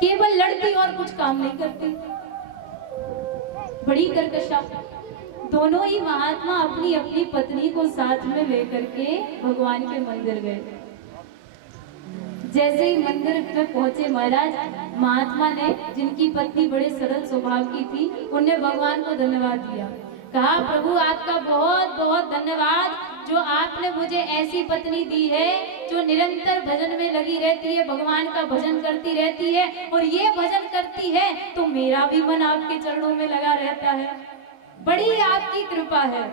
केवल लड़ती और कुछ काम नहीं करती। बड़ी कर्कशा। दोनों ही महात्मा अपनी अपनी पत्नी को साथ में लेकर के भगवान के मंदिर गए। जैसे ही मंदिर में पहुंचे महाराज, महात्मा ने, जिनकी पत्नी बड़े सरल स्वभाव की थी, उन्हें भगवान को धन्यवाद दिया। कहा, प्रभु आपका बहुत बहुत धन्यवाद, जो आपने मुझे ऐसी पत्नी दी है जो निरंतर भजन में लगी रहती है, भगवान का भजन करती रहती है, और ये भजन करती है तो मेरा भी मन आपके चरणों में लगा रहता है। बड़ी आपकी कृपा है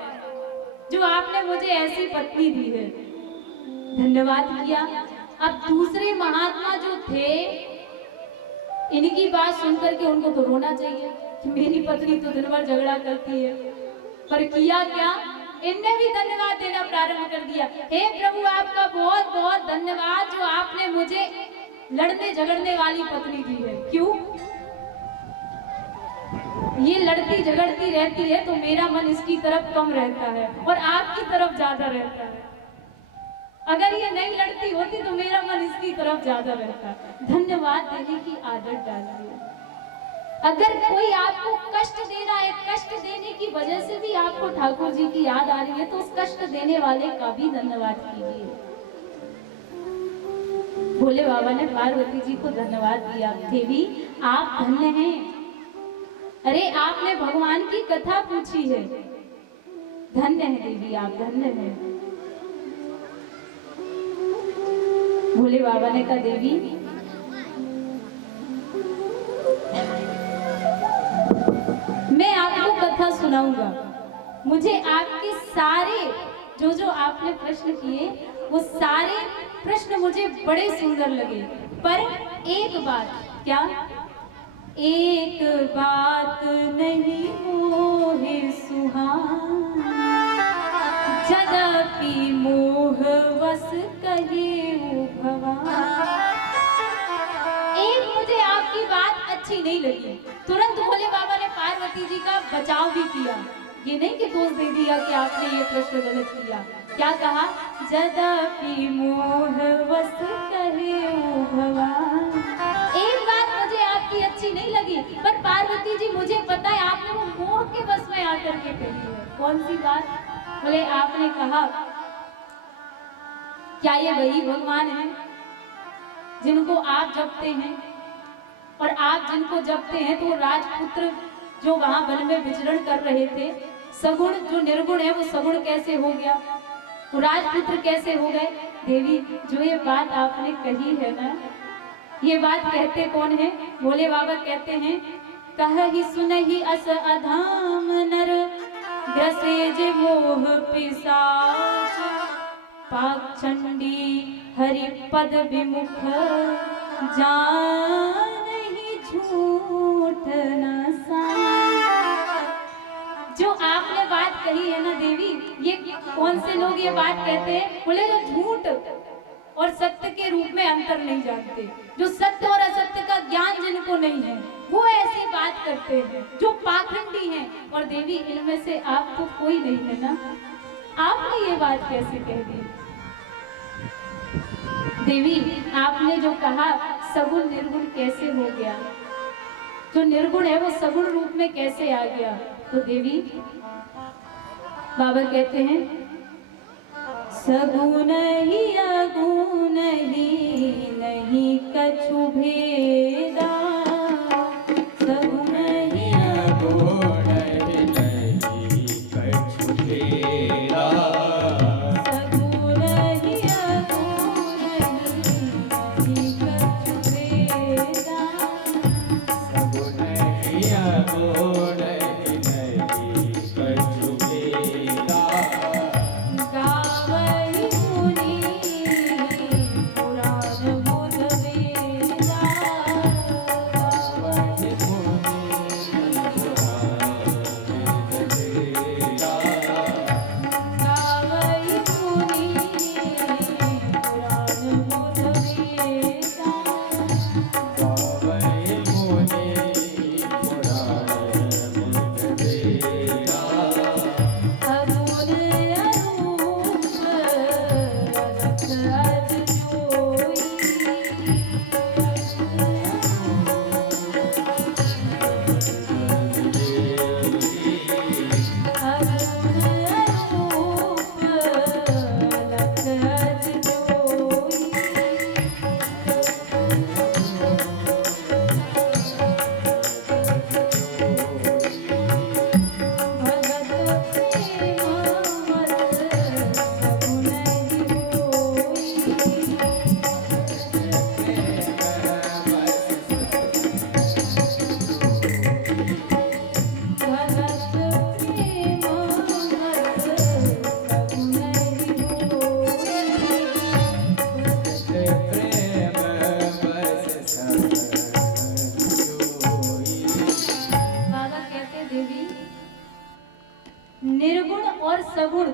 जो आपने मुझे ऐसी पत्नी दी है। धन्यवाद किया। अब दूसरे महात्मा जो थे, इनकी बात सुनकर के उनको तो रोना चाहिए कि मेरी पत्नी तो दिन भर झगड़ा करती है, पर किया क्या, इनने भी धन्यवाद देना प्रारंभ कर दिया। हे प्रभु आपका बहुत बहुत धन्यवाद, जो आपने मुझे लड़ने झगड़ने वाली पत्नी दी है। क्यों? ये लड़ती झगड़ती रहती है तो मेरा मन इसकी तरफ कम रहता है और आपकी तरफ ज्यादा रहता है। अगर ये नहीं लड़ती होती तो मेरा मन इसकी तरफ ज्यादा रहता। धन्यवाद देने की आदत डालिए। अगर कोई आपको कष्ट दे रहा है, कष्ट देने की वजह से भी आपको ठाकुर जी की याद आ रही है, तो उस कष्ट देने वाले का भी धन्यवाद कीजिए। भोले बाबा ने पार्वती जी को धन्यवाद दिया। देवी आप धन्य हैं। अरे आपने भगवान की कथा पूछी है। धन्य है देवी, आप धन्य हैं। भोले बाबा ने कहा, देवी मैं आपको कथा सुनाऊंगा। मुझे आपके सारे जो आपने प्रश्न किए, वो सारे प्रश्न मुझे बड़े सुंदर लगे, पर एक बात, क्या? एक बात नहीं मोहे सुहाना, जदपि मोह वश कहे भगवान। एक मुझे आपकी बात अच्छी नहीं लगी। तुरंत भोले बाबा ने पार्वती जी का बचाव भी किया। ये नहीं कि दोष दे दिया कि आपने ये प्रश्न गलत किया। क्या कहा? जदपि मोह वश कहे भगवान। एक बात मुझे आपकी अच्छी नहीं लगी, पर पार्वती जी मुझे पता है आपने वो मोह के बस में आकर के कही है। कौन सी बात? बोले आपने कहा, क्या ये वही भगवान है जिनको आप जपते हैं? और आप जिनको जपते हैं तो राजपुत्र जो वहां वन में विचरण कर रहे थे, सगुण जो निर्गुण है वो सगुण कैसे हो गया, वो राजपुत्र कैसे हो गए? देवी जो ये बात आपने कही है ना, ये बात कहते कौन है? भोले बाबा कहते हैं, कहहि सुनहि अस अधाम नर, ग्रसेज मोह पिशाच, पाखंडी हरि पद विमुख, जानहि झूठ न साच। जो आपने बात कही है ना देवी, ये कौन से लोग ये बात कहते हैं? बोले जो झूठ और सत्य के रूप में अंतर नहीं जानते, जो सत्य और असत्य का ज्ञान जिनको नहीं है, वो ऐसी बात करते हैं, जो पाखंडी हैं। और देवी इनमें से आप तो कोई नहीं है ना, आपने ये बात कैसे कह दी? देवी आपने जो कहा सगुण निर्गुण कैसे हो गया, जो निर्गुण है वो सगुण रूप में कैसे आ गया? तो देवी बाबा कहते हैं, सगुण ही अगुण ही नहीं कछु भेदा, सगुण ही अगुण ही नहीं कछु भेदा, सगुण ही अगुण ही नहीं कछु भेदा, सगुण ही अगुण ही नहीं कछु भेदा, गावहि मुनि पुराण बोध वेदा,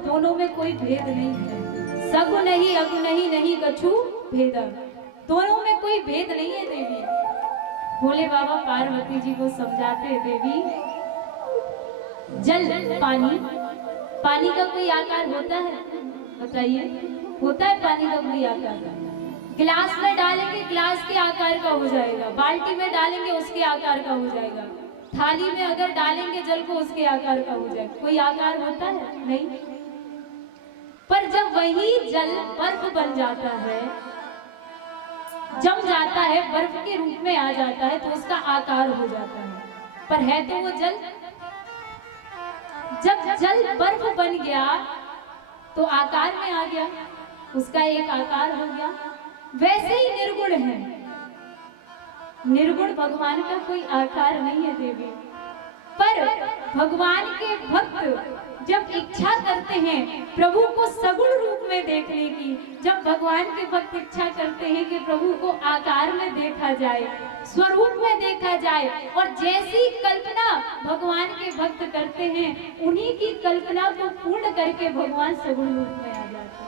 दोनों में कोई भेद नहीं है। सगुन नहीं अगुन नहीं कछु भेद, दोनों में कोई भेद नहीं है देवी। भोले बाबा पार्वती जी को समझाते हैं, देवी जल पानी का कोई आकार होता है? बताइए, होता है पानी का कोई आकार? गिलास में डालेंगे गिलास के आकार का हो जाएगा, बाल्टी में डालेंगे उसके आकार का हो जाएगा, थाली में अगर डालेंगे जल को उसके आकार का हो जाएगा। कोई आकार होता है? नहीं। पर जब वही जल बर्फ बन जाता है, जम जाता है, बर्फ के रूप में आ जाता है, तो उसका आकार हो जाता है। पर है तो वो जल। जब जल बर्फ बन गया तो आकार में आ गया, उसका एक आकार हो गया। वैसे ही निर्गुण है, निर्गुण भगवान का कोई आकार नहीं है देवी। पर भगवान के भक्त जब इच्छा करते हैं प्रभु को सगुण रूप में देखने की, जब भगवान के भक्त इच्छा करते हैं कि प्रभु को आकार में देखा जाए, स्वरूप में देखा जाए, और जैसी कल्पना भगवान के भक्त करते हैं उन्हीं की कल्पना को पूर्ण करके भगवान सगुण रूप में आ जाते हैं।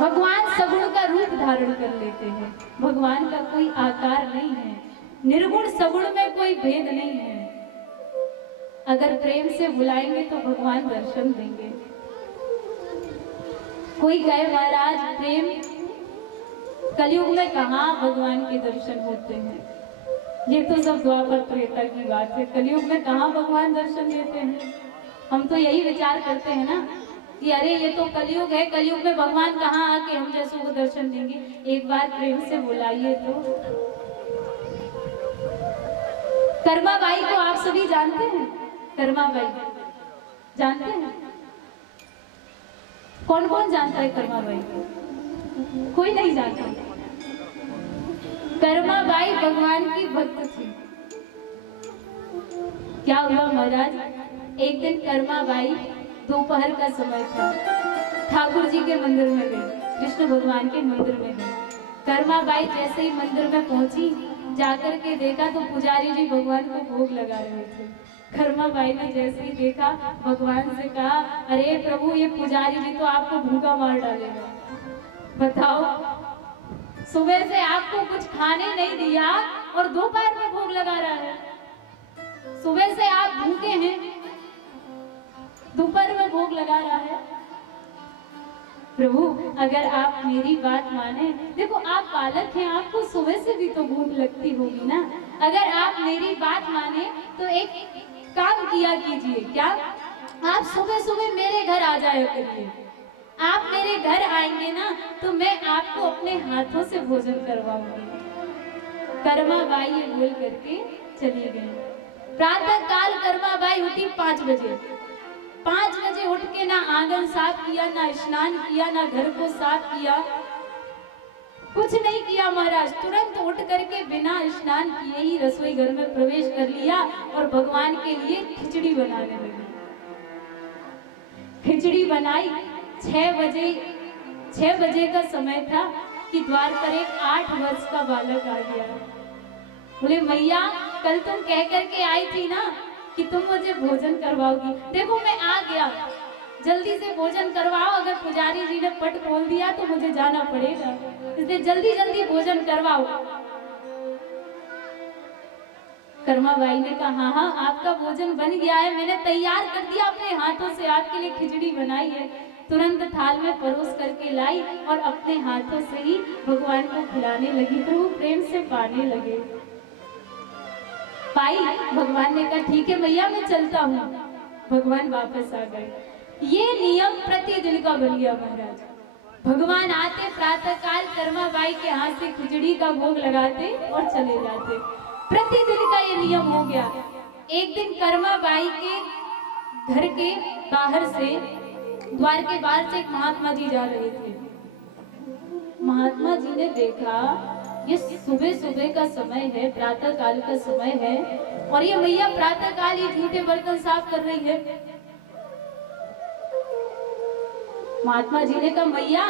भगवान सगुण का रूप धारण कर लेते हैं। भगवान का कोई आकार नहीं है, निर्गुण सगुण में कोई भेद नहीं है। अगर प्रेम से बुलाएंगे तो भगवान दर्शन देंगे। कोई कहे महाराज प्रेम कलयुग में कहाँ भगवान के दर्शन होते हैं? ये तो सब द्वापर त्रेता की बात है, कलयुग में कहाँ भगवान दर्शन देते हैं? हम तो यही विचार करते हैं ना कि अरे ये तो कलयुग है, कलयुग में भगवान कहाँ आके हम जैसों को दर्शन देंगे। एक बार प्रेम से बुलाइए तो। कर्मा बाई को आप सभी जानते हैं? कर्मा बाई जानते हैं? कौन कौन जानता है कर्मा बाई को? कोई नहीं जानता। कर्मा बाई भगवान की भक्त थी। क्या हुआ महाराज, एक दिन कर्मा बाई दोपहर का समय था, ठाकुर जी के मंदिर में गई, कृष्ण भगवान के मंदिर में गई। कर्मा बाई जैसे ही मंदिर में पहुंची, जाकर के देखा तो पुजारी जी भगवान को भोग लगा रहे थे। कर्मा बाई ने जैसे ही देखा भगवान से कहा, अरे प्रभु ये पुजारी जी तो आपको भूखा मार डालेगा। बताओ, सुबह से आपको कुछ खाने नहीं दिया और दोपहर में भोग लगा रहा है। सुबह से आप भूखे हैं, दोपहर में भोग लगा रहा है। प्रभु अगर आप मेरी बात माने, देखो आप बालक हैं, आपको सुबह से भी तो भूख लगती होगी ना। अगर आप मेरी बात माने तो एक काम किया कीजिए। क्या? आप सुबह सुबह मेरे घर आ जाया करिए। आप मेरे घर आएंगे ना तो मैं आपको अपने हाथों से भोजन करवाऊंगी। कर्मा बाई ये बोल करके चली गई। प्रातः काल कर्मा बाई उठी 5 बजे। 5 बजे उठ के ना आंगन साफ किया, ना स्नान किया, ना घर को साफ किया, कुछ नहीं किया महाराज। तुरंत उठ करके बिना स्नान किए ही रसोई घर में प्रवेश कर लिया और भगवान के लिए खिचड़ी बनाने लगी। खिचड़ी बनाई। 6 बजे का समय था कि द्वार पर एक 8 वर्ष का बालक आ गया। बोले मैया कल तुम कह करके आई थी ना कि तुम मुझे भोजन करवाओगी, देखो मैं आ गया, जल्दी से भोजन करवाओ। अगर पुजारी जी ने पट खोल दिया तो मुझे जाना पड़ेगा, इसलिए जल्दी जल्दी भोजन करवाओ। कर्मा बाई ने कहा हाँ हाँ आपका भोजन बन गया है, मैंने तैयार कर दिया अपने हाथों से, आपके लिए खिचड़ी बनाई है। तुरंत थाल में परोस करके लाई और अपने हाथों से ही भगवान को खिलाने लगी। प्रभु प्रेम से पाने लगे। पाई, भगवान ने कहा ठीक है मैया मैं चलता हूँ। भगवान वापस आ गए। ये नियम प्रतिदिन का बन गया महाराज। भगवान आते प्रातः काल कर्मा बाई के हाथ से खिचड़ी का भोग लगाते और चले जाते। प्रतिदिन का ये नियम हो गया। एक दिन कर्मा बाई के घर के बाहर से, द्वार के बाहर से एक महात्मा जी जा रहे थे। महात्मा जी ने देखा ये सुबह सुबह का समय है, प्रातः काल का समय है, और ये मैया प्रातः काल ही झूठे बर्तन साफ कर रही है। महात्मा जी ने कहा मैया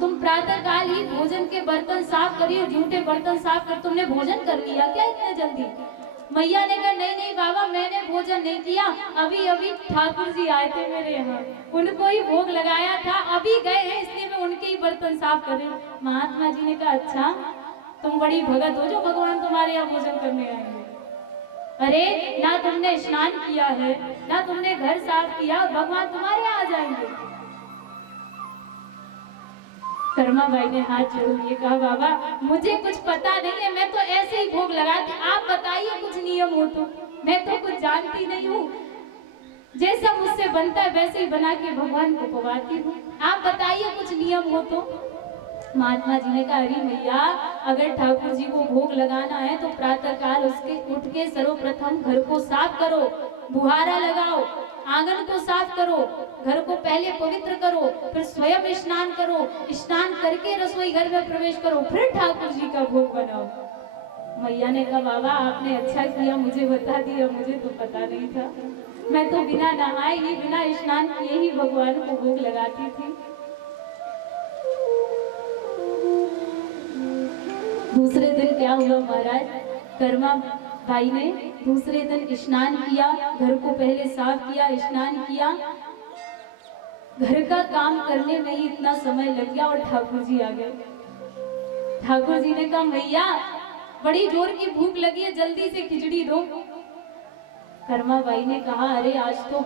तुम प्रातः काल ही भोजन के बर्तन साफ करिए, झूठे बर्तन साफ कर, तुमने भोजन कर लिया क्या इतने जल्दी? मैया ने कहा नहीं नहीं बाबा, मैंने भोजन नहीं किया, अभी अभी ठाकुर जी आए थे मेरे यहाँ, उनको ही भोग लगाया था, अभी गए हैं, इसलिए मैं उनके ही बर्तन साफ कर रही हूँ। महात्मा जी ने कहा अच्छा, तुम बड़ी भगत हो जो भगवान तुम्हारे यहाँ भोजन करने आएंगे। अरे ना तुमने स्नान किया है, ना तुमने घर साफ किया, भगवान तुम्हारे यहाँ आ जाएंगे। कर्मा बाई ने हाथ जोड़ लिए, कहा बाबा मुझे कुछ पता नहीं है, मैं तो ऐसे ही भोग लगाती, आप बताइए कुछ नियम हो तो, मैं तो कुछ जानती नहीं हूँ, जैसा मुझसे बनता है वैसे ही बना के भगवान को पवाती हूँ, आप बताइए कुछ नियम हो तो। महात्मा जी ने कहा अरे भैया, अगर ठाकुर जी को भोग लगाना है तो प्रातः काल उसके उठ के सर्वप्रथम घर को साफ करो, बुहारा लगाओ, आंगन को साफ करो, घर को पहले पवित्र करो, फिर स्वयं स्नान करो, स्नान करके रसोई घर में प्रवेश करो, फिर ठाकुर जी का भोग बनाओ। मैया ने कहा बाबा आपने अच्छा किया मुझे बता दिया, मुझे तो पता नहीं था, मैं तो बिना नहाए ही बिना स्नान किए ही भगवान को भोग लगाती थी। दूसरे दिन क्या हुआ महाराज, कर्मा भाई ने दूसरे दिन स्नान किया, घर को पहले साफ किया, स्नान किया, घर का काम करने में ही इतना समय लग गया और ठाकुर जी आ गए। ठाकुर जी ने कहा मैया बड़ी जोर की भूख लगी है, जल्दी से खिचड़ी दो। कर्मा बाई ने कहा अरे आज तो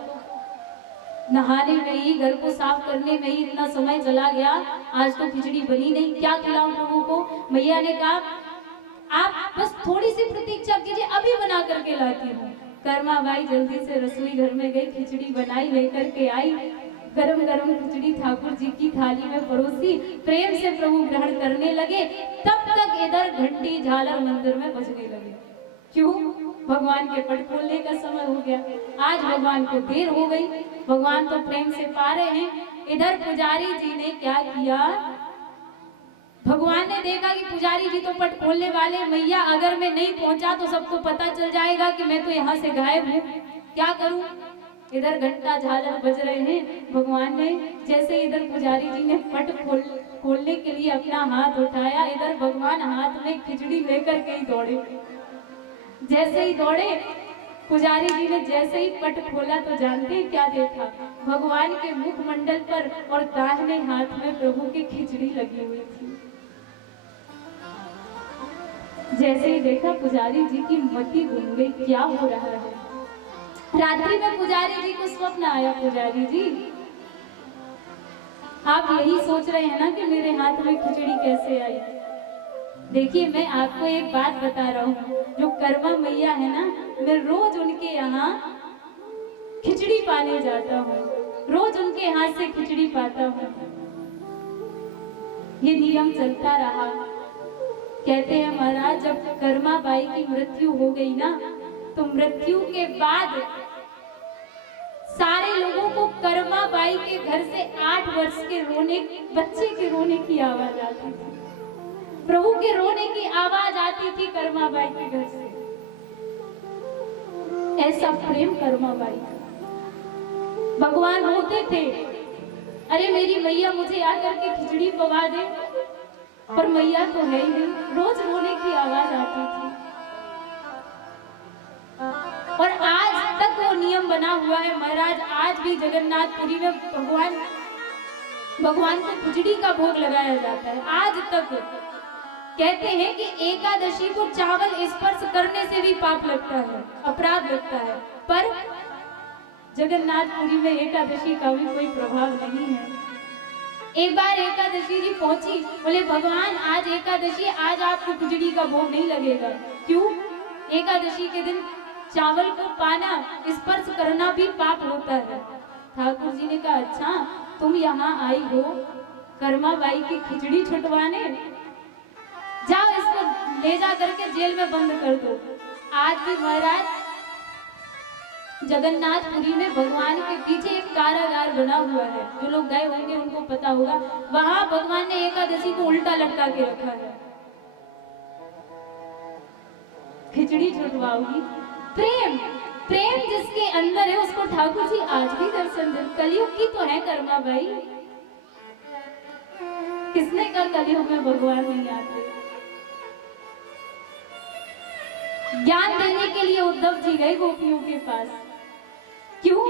नहाने में ही, घर को साफ करने में ही इतना समय चला गया, आज तो खिचड़ी बनी नहीं, क्या खिलाऊं प्रभु को। मैया ने कहा आप बस थोड़ी सी प्रतीक्षा कीजिए, अभी बना करके लाती हूँ। कर्मा बाई जल्दी से रसोई घर में गई, खिचड़ी बनाई, लेकर के आई, गरम गरम खिचड़ी ठाकुर जी की थाली में परोसी, प्रेम से प्रभु ग्रहण करने लगे। तब तक इधर घंटी झालर मंदिर में बजने लगे। क्यों? भगवान के पट खोलने का समय हो गया, आज भगवान को देर हो गई, भगवान तो प्रेम से पा रहे हैं। इधर पुजारी जी ने क्या किया, भगवान ने देखा कि पुजारी जी तो पट खोलने वाले, मैया अगर मैं नहीं पहुंचा तो सबको पता चल जाएगा कि मैं तो यहाँ से गायब हूँ, क्या करूं। इधर घंटा झालर बज रहे हैं, भगवान ने जैसे इधर पुजारी जी ने पट खोलने के लिए अपना हाथ उठाया, इधर भगवान हाथ में खिचड़ी लेकर के ही दौड़े। जैसे ही दौड़े, पुजारी जी ने जैसे ही पट खोला तो जानते हैं क्या देखा, भगवान के मुखमंडल पर और दाहिने हाथ में प्रभु की खिचड़ी लगी हुई थी। जैसे ही देखा पुजारी जी की मति घूम गई, क्या हो रहा है। रात्रि में पुजारी जी को स्वप्न आया, पुजारी जी आप यही सोच रहे हैं ना कि मेरे हाथ में खिचड़ी कैसे आई। देखिए मैं आपको एक बात बता रहा हूँ, जो कर्मा मैया है ना, मैं रोज उनके यहाँ खिचड़ी पाने जाता हूँ, रोज उनके हाथ से खिचड़ी पाता हूँ। ये नियम चलता रहा। कहते हैं महाराज जब कर्मा बाई की मृत्यु हो गई ना, तो मृत्यु के बाद सारे लोगों को कर्मा बाई के घर से 8 वर्ष के बच्चे के रोने की आवाज आती थी, प्रभु के रोने की आवाज आती थी कर्मा बाई के घर से। ऐसा प्रेम कर्मा बाई का। भगवान रोते थे, अरे मेरी मैया मुझे आकर के खिचड़ी पवा दे, पर मैया तो है ही नहीं, रोज रोने की आवाज आती थी। और आज तक वो नियम बना हुआ है महाराज, आज भी जगन्नाथपुरी में भगवान को खिचड़ी का भोग लगाया जाता है आज तक। कहते हैं कि एकादशी को चावल स्पर्श करने से भी पाप लगता है, अपराध लगता है, पर जगन्नाथपुरी में एकादशी का भी कोई प्रभाव नहीं है। एक बार एकादशी जी पहुंची, बोले भगवान आज एकादशी, आज आपको खिचड़ी का भोग नहीं लगेगा। क्यों? एकादशी के दिन चावल को पाना, स्पर्श करना भी पाप होता है। ठाकुर जी ने कहा अच्छा तुम यहाँ आई हो कर्मा बाई की खिचड़ी छुटवाने, जाओ इसको ले जा करके जेल में बंद कर दो। आज भी महाराज जगन्नाथपुरी में भगवान के पीछे एक कारागार बना हुआ है, जो लोग गए होंगे उनको पता होगा, वहां भगवान ने एकादशी को उल्टा लटका के रखा है। खिचड़ी छुटवाओगी, प्रेम प्रेम जिसके अंदर है उसको ठाकुर जी आज भी दर्शन दे। कलयुग की तो है कर्मा बाई, किसने कहा कलयुग में भगवान नहीं आते। ज्ञान देने के लिए उद्धव जी गए गोपियों के पास। क्यों?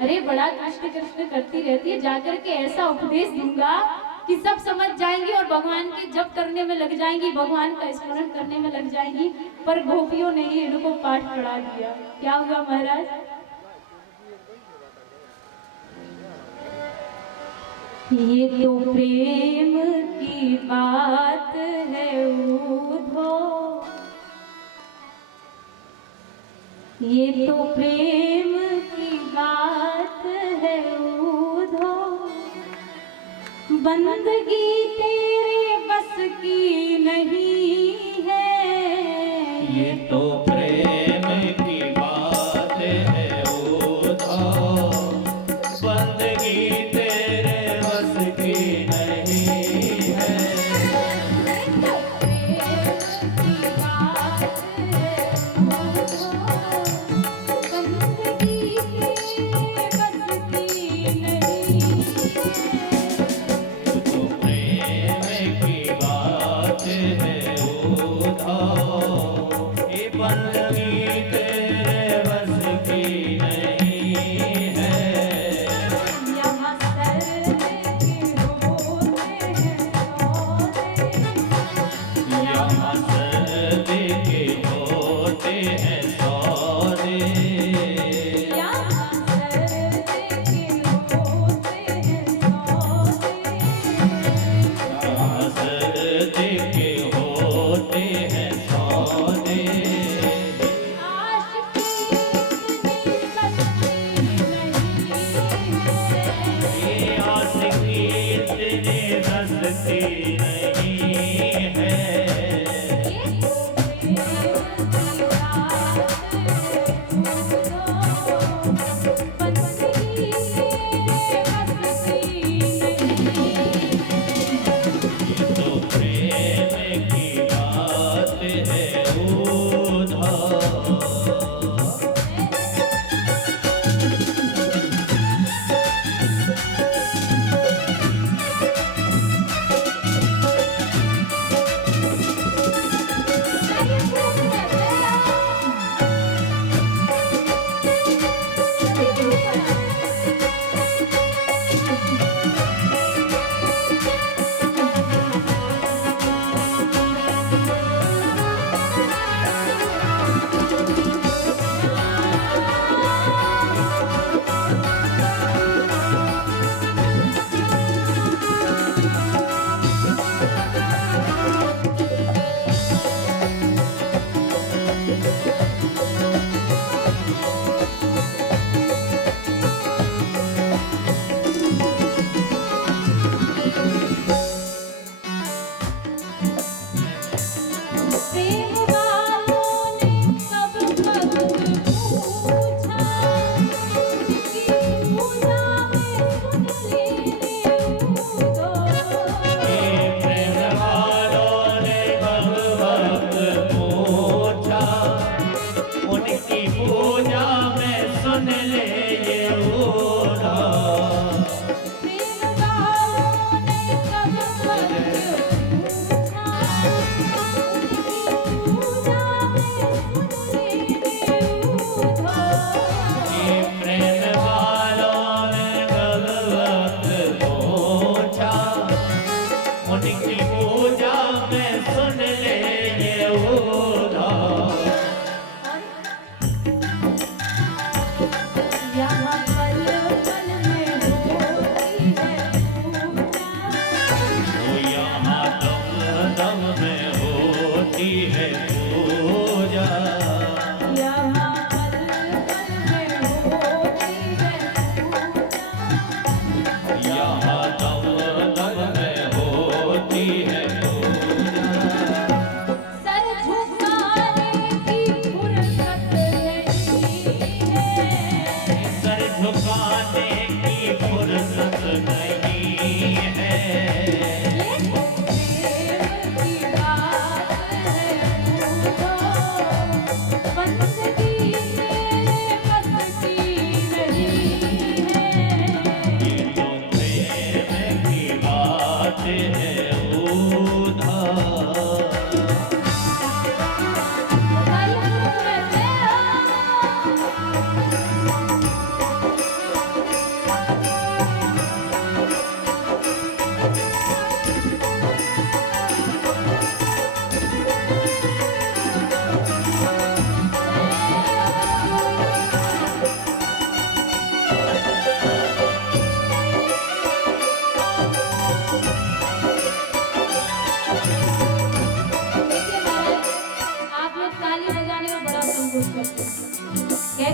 अरे बड़ा कृष्ण कृष्ण करती रहती है, जाकर के ऐसा उपदेश दूंगा कि सब समझ जाएंगी और भगवान के जप करने में लग जाएंगी, भगवान का स्मरण करने में लग जाएंगी। पर गोपियों ने ही इनको पाठ पढ़ा दिया। क्या हुआ महाराज? ये तो प्रेम की बात है उद्धव, ये तो प्रेम की बात है उद्धव, बंदगी तेरे बस की नहीं है। ये तो प्रेम की बात है उद्धव, बंदगी तेरे बस की नहीं है।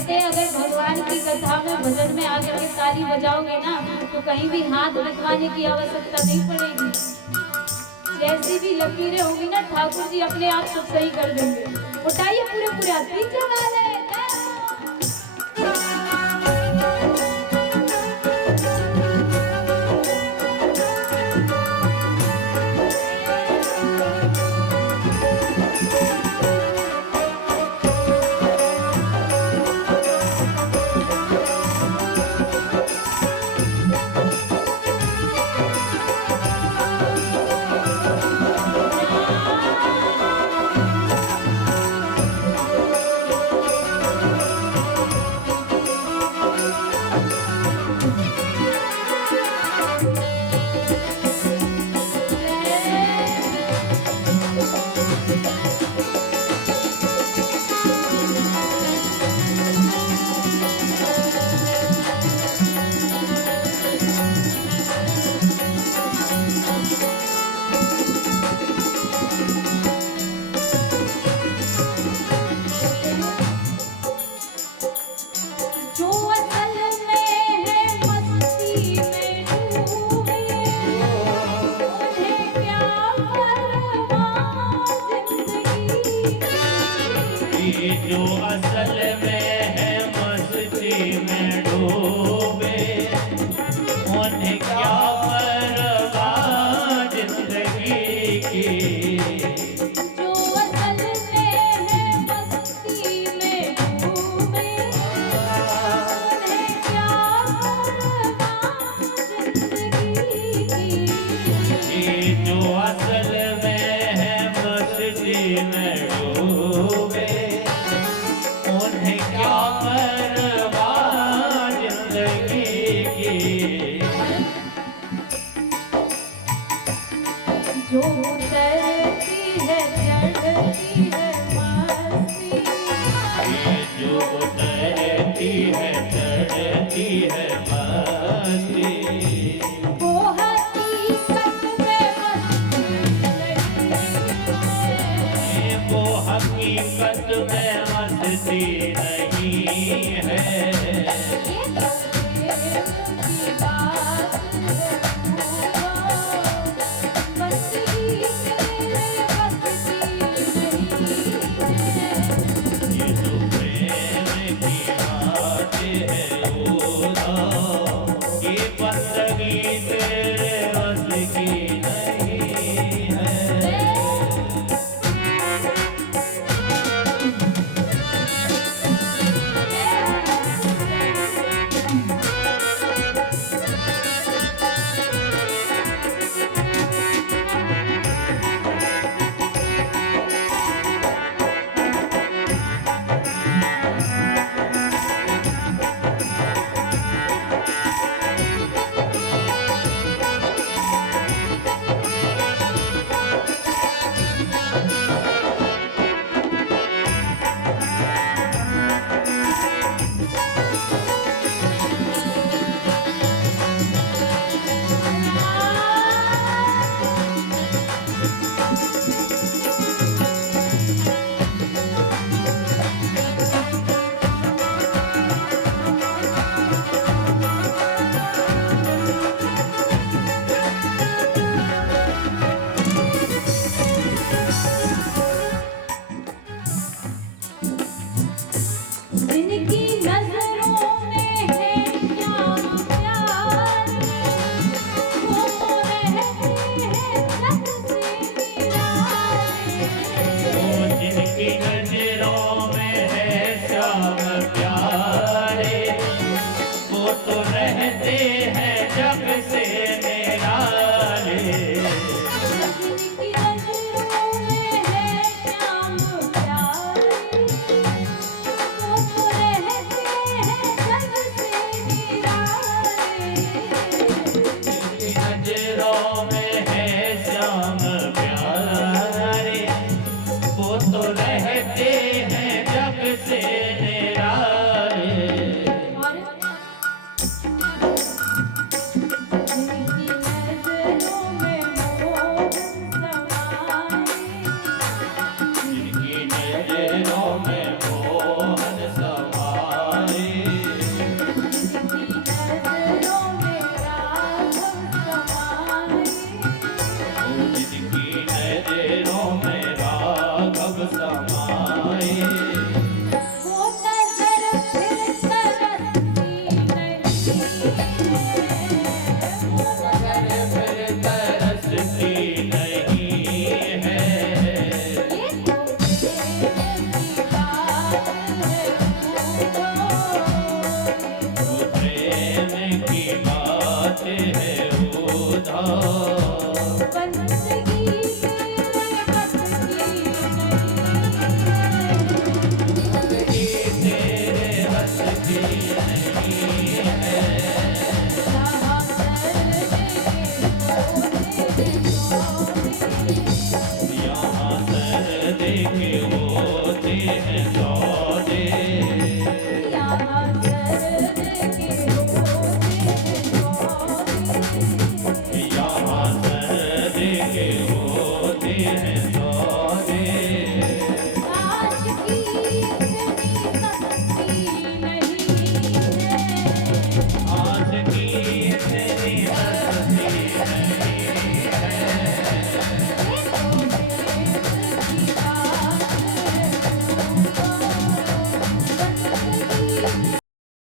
कहते हैं अगर भगवान की कथा में भजन में आकर के ताली बजाओगे ना तो कहीं भी हाथ रखवाने की आवश्यकता नहीं पड़ेगी। जैसी भी लकीरें होंगी ना ठाकुर जी अपने आप सब सही कर देंगे। उठाइए पूरे पूरे हाथ पीछे वाले। जो असल में है मस्ती में डूबे उन्हें क्या परवाह जिंदगी की। जो असल में है मस्ती में डूबे उन्हें क्या परवाह जिंदगी की। जो असल में है मस्ती में डूबे उन्हें क्या परवाह जिंदगी की। जो उतरती है चढ़ती है मस्ती। जो उतरती है चढ़ती है मस्ती। वो हकीकत में वो हकीकत में मस्ती नहीं है। ये तो प्रेम की बात है बस ही तेरे बस की नहीं है। ये तो प्रेम की बात है ओधा, ये बंदगी तेरे बस की नहीं है। जिनकी नजरों में है क्या प्यार वो रहते हैं जग से निराले। जिनकी नजरों में है श्याम प्यारे वो तो रहते हैं जग से निराले। जिनकी नजरों में है श्याम प्यारे वो तो रहते हैं जग से निराले। जिनकी नजरों में है श्याम प्यारे वो तो रहते हैं जग से